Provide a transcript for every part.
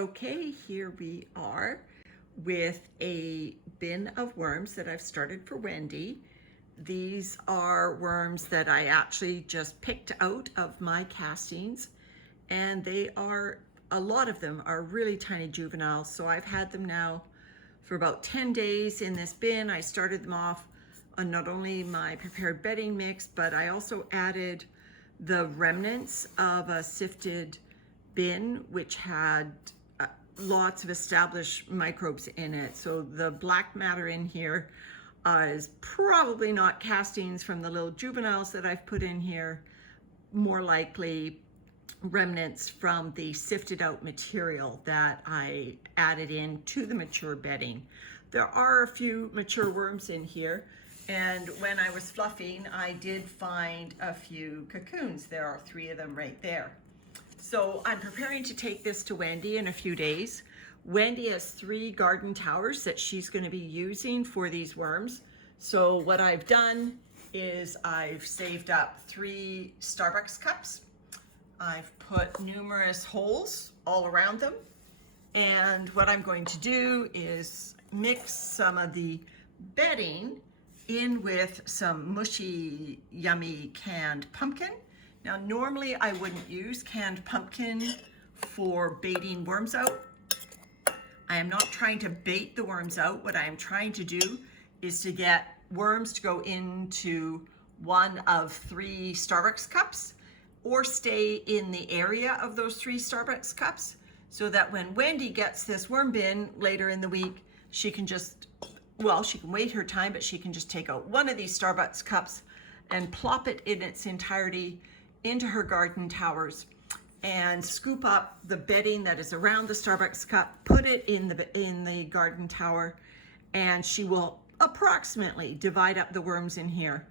Okay, here we are with a bin of worms that I've started for Wendy. These are worms that I actually just picked out of my castings, and a lot of them are really tiny juveniles. So I've had them now for about 10 days in this bin. I started them off on not only my prepared bedding mix, but I also added the remnants of a sifted bin, which had lots of established microbes in it. So the black matter in here is probably not castings from the little juveniles that I've put in here, more likely remnants from the sifted out material that I added in to the mature bedding. There are a few mature worms in here, and when I was fluffing, I did find a few cocoons. There are 3 of them right there. So I'm preparing to take this to Wendy in a few days. Wendy has 3 garden towers that she's going to be using for these worms. So what I've done is I've saved up 3 Starbucks cups. I've put numerous holes all around them. And what I'm going to do is mix some of the bedding in with some mushy, yummy canned pumpkin. Now, normally I wouldn't use canned pumpkin for baiting worms out. I am not trying to bait the worms out. What I am trying to do is to get worms to go into one of 3 Starbucks cups or stay in the area of those 3 Starbucks cups, so that when Wendy gets this worm bin later in the week, she can just, well, she can wait her time, but she can just take out one of these Starbucks cups and plop it in its entirety into her garden towers and scoop up the bedding that is around the Starbucks cup, put it in the garden tower, and she will approximately divide up the worms in here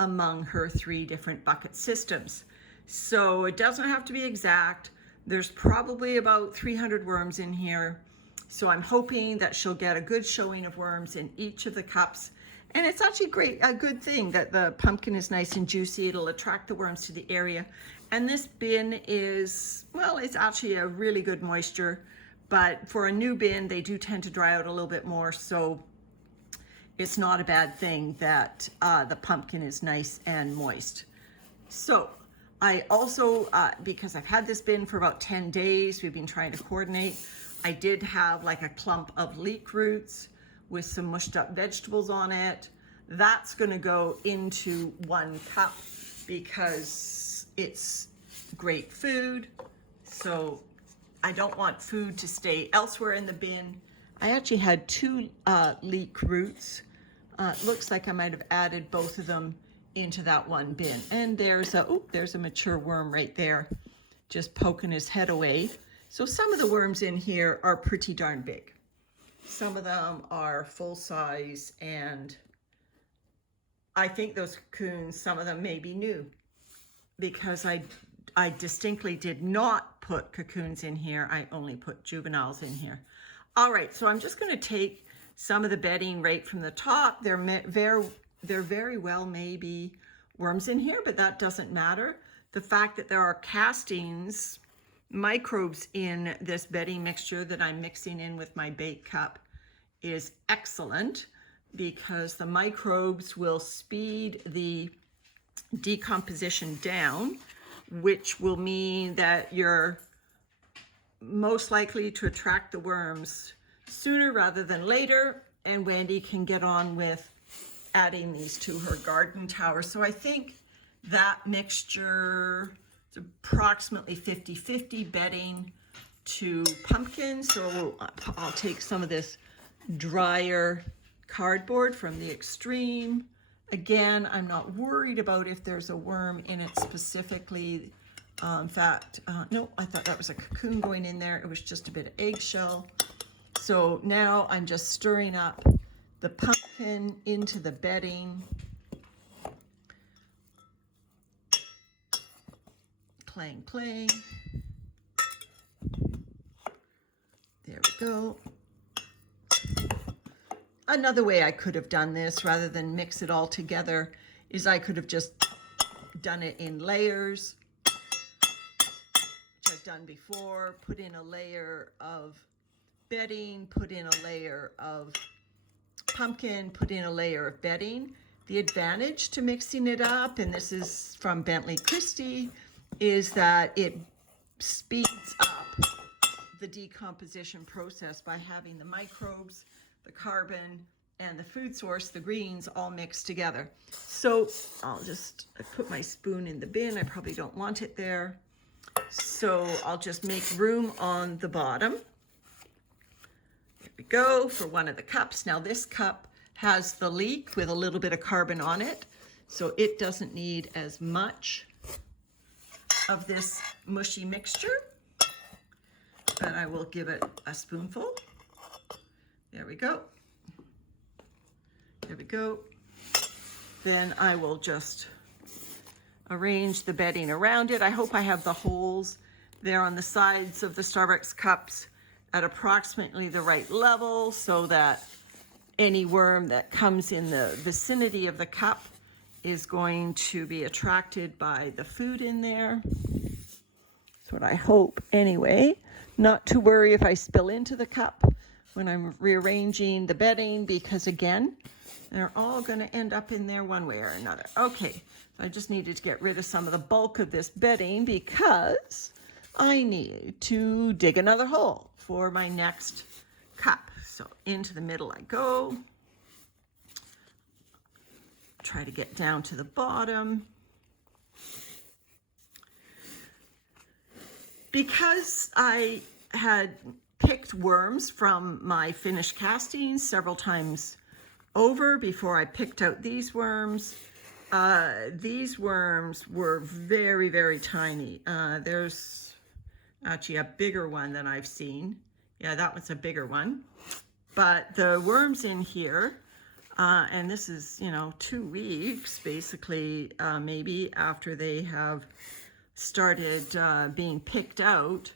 among her 3 different bucket systems. So it doesn't have to be exact. There's probably about 300 worms in here. So I'm hoping that she'll get a good showing of worms in each of the cups. And it's actually a good thing that the pumpkin is nice and juicy. It'll attract the worms to the area. And this bin is, well, it's actually a really good moisture, but for a new bin, they do tend to dry out a little bit more. So it's not a bad thing that the pumpkin is nice and moist. So I also, because I've had this bin for about 10 days, we've been trying to coordinate. I did have like a clump of leek roots with some mushed up vegetables on it. That's gonna go into 1 cup because it's great food. So I don't want food to stay elsewhere in the bin. I actually had 2 leek roots. Looks like I might have added both of them into that 1 bin. And there's a mature worm right there, just poking his head away. So some of the worms in here are pretty darn big. Some of them are full size, and I think those cocoons, some of them may be new, because I distinctly did not put cocoons in here. I only put juveniles in here. All right, so I'm just gonna take some of the bedding right from the top. There very well may be worms in here, but that doesn't matter. The fact that there are castings, microbes in this bedding mixture that I'm mixing in with my bait cup is excellent, because the microbes will speed the decomposition down, which will mean that you're most likely to attract the worms sooner rather than later, and Wendy can get on with adding these to her garden tower. So I think that mixture is approximately 50-50 bedding to pumpkin. So I'll take some of this drier cardboard from the extreme. Again, I'm not worried about if there's a worm in it specifically. In fact, no, I thought that was a cocoon going in there. It was just a bit of eggshell. So now I'm just stirring up the pumpkin into the bedding. Clang, clang. There we go. Another way I could have done this, rather than mix it all together, is I could have just done it in layers, which I've done before, put in a layer of bedding, put in a layer of pumpkin, put in a layer of bedding. The advantage to mixing it up, and this is from Bentley Christie, is that it speeds up the decomposition process by having the microbes, the carbon, and the food source, the greens, all mixed together. So I put my spoon in the bin. I probably don't want it there. So I'll just make room on the bottom. There we go, for one of the cups. Now this cup has the leek with a little bit of carbon on it, so it doesn't need as much of this mushy mixture, but I will give it a spoonful. There we go. There we go. Then I will just arrange the bedding around it. I hope I have the holes there on the sides of the Starbucks cups at approximately the right level so that any worm that comes in the vicinity of the cup is going to be attracted by the food in there. That's what I hope anyway. Not to worry if I spill into the cup when I'm rearranging the bedding, because again, they're all going to end up in there one way or another. Okay, so I just needed to get rid of some of the bulk of this bedding because I need to dig another hole for my next cup. So into the middle I go. Try to get down to the bottom. Because I had picked worms from my finished castings several times over before I picked out these worms. These worms were very, very tiny. There's actually a bigger one than I've seen. Yeah, that one's a bigger one. But the worms in here, and this is, 2 weeks basically, maybe after they have started being picked out,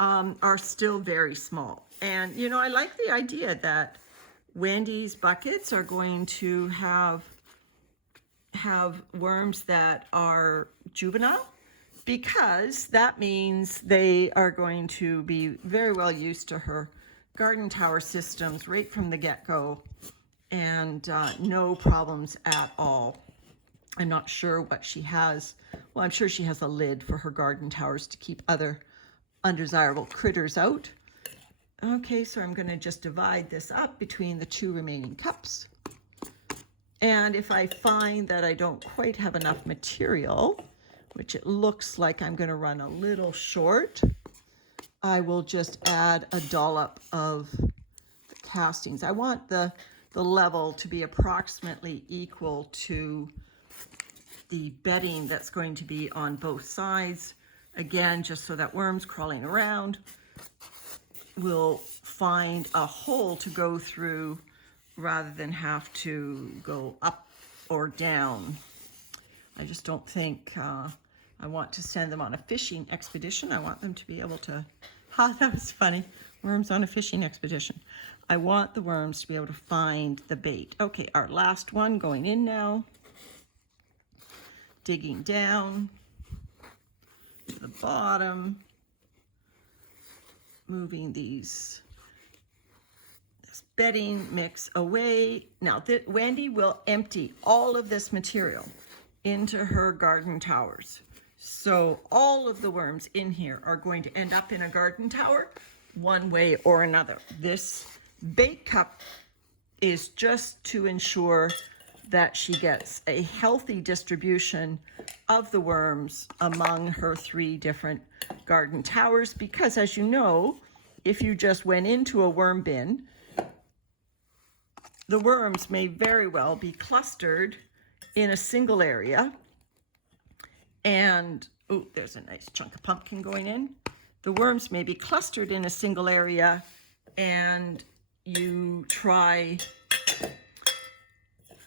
are still very small. And, I like the idea that Wendy's buckets are going to have worms that are juvenile, because that means they are going to be very well used to her garden tower systems right from the get-go, and no problems at all. I'm not sure what she has. Well, I'm sure she has a lid for her garden towers to keep other undesirable critters out. Okay, so I'm going to just divide this up between the 2 remaining cups. And if I find that I don't quite have enough material, which it looks like I'm going to run a little short, I will just add a dollop of the castings. I want the level to be approximately equal to the bedding that's going to be on both sides. Again, just so that worms crawling around will find a hole to go through rather than have to go up or down. I just don't think I want to send them on a fishing expedition. I want them to be able to, that was funny, worms on a fishing expedition. I want the worms to be able to find the bait. Okay, our last one going in now. Digging down to the bottom, moving this bedding mix away. Now, Wendy will empty all of this material into her garden towers. So all of the worms in here are going to end up in a garden tower one way or another. This bait cup is just to ensure that she gets a healthy distribution of the worms among her 3 different garden towers, because as you know, if you just went into a worm bin, the worms may very well be clustered in a single area. And, oh, there's a nice chunk of pumpkin going in. The worms may be clustered in a single area, and you try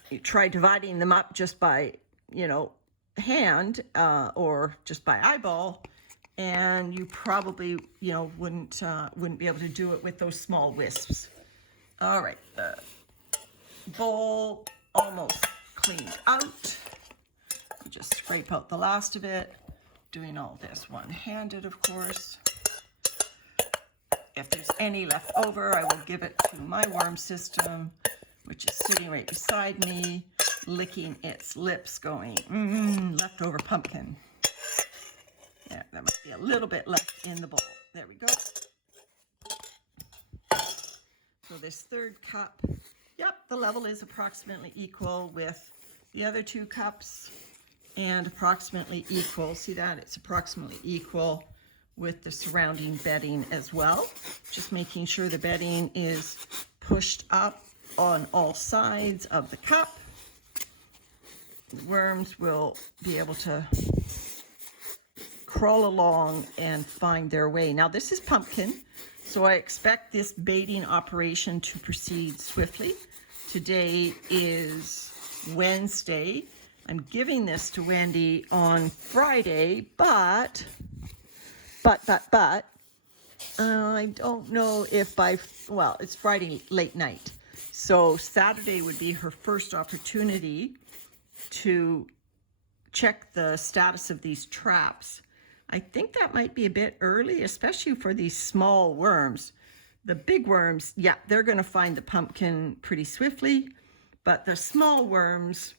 dividing them up just by, hand or just by eyeball, and you probably, wouldn't be able to do it with those small wisps. All right, the bowl almost cleaned out. Just scrape out the last of it. doing all this one-handed, of course. If there's any left over, I will give it to my worm system, which is sitting right beside me, licking its lips, going, leftover pumpkin. Yeah, there must be a little bit left in the bowl. There we go. So this third cup, yep, the level is approximately equal with the other 2 cups and approximately equal. See that? It's approximately equal with the surrounding bedding as well. Just making sure the bedding is pushed up on all sides of the cup. The worms will be able to crawl along and find their way. Now this is pumpkin, so I expect this baiting operation to proceed swiftly. Today is Wednesday. I'm giving this to Wendy on Friday, but I don't know if well, it's Friday late night. So Saturday would be her first opportunity to check the status of these traps. I think that might be a bit early, especially for these small worms. The big worms, yeah, they're going to find the pumpkin pretty swiftly, but the small worms,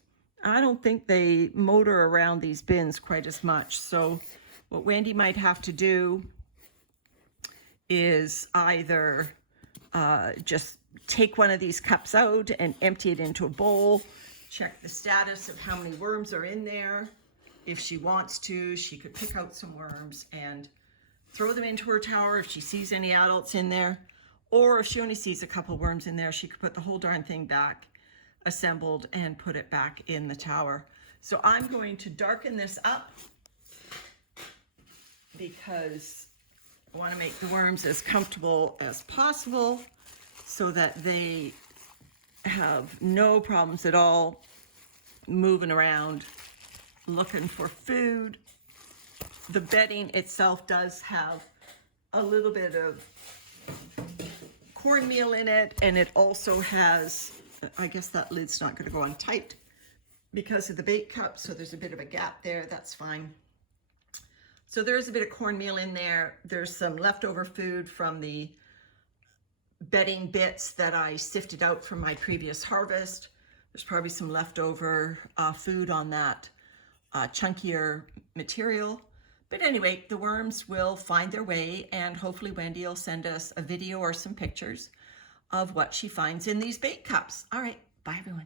I don't think they motor around these bins quite as much. So what Wendy might have to do is either just take one of these cups out and empty it into a bowl, check the status of how many worms are in there. If she wants to, she could pick out some worms and throw them into her tower if she sees any adults in there. Or if she only sees a couple worms in there, she could put the whole darn thing back, assembled, and put it back in the tower. So I'm going to darken this up because I want to make the worms as comfortable as possible so that they have no problems at all moving around looking for food. The bedding itself does have a little bit of cornmeal in it, and it also has, I guess that lid's not going to go on tight because of the bait cup, so there's a bit of a gap there. That's fine. So there's a bit of cornmeal in there. There's some leftover food from the bedding bits that I sifted out from my previous harvest. There's probably some leftover food on that chunkier material. But anyway, the worms will find their way, and hopefully Wendy will send us a video or some pictures of what she finds in these bait cups. All right, bye everyone.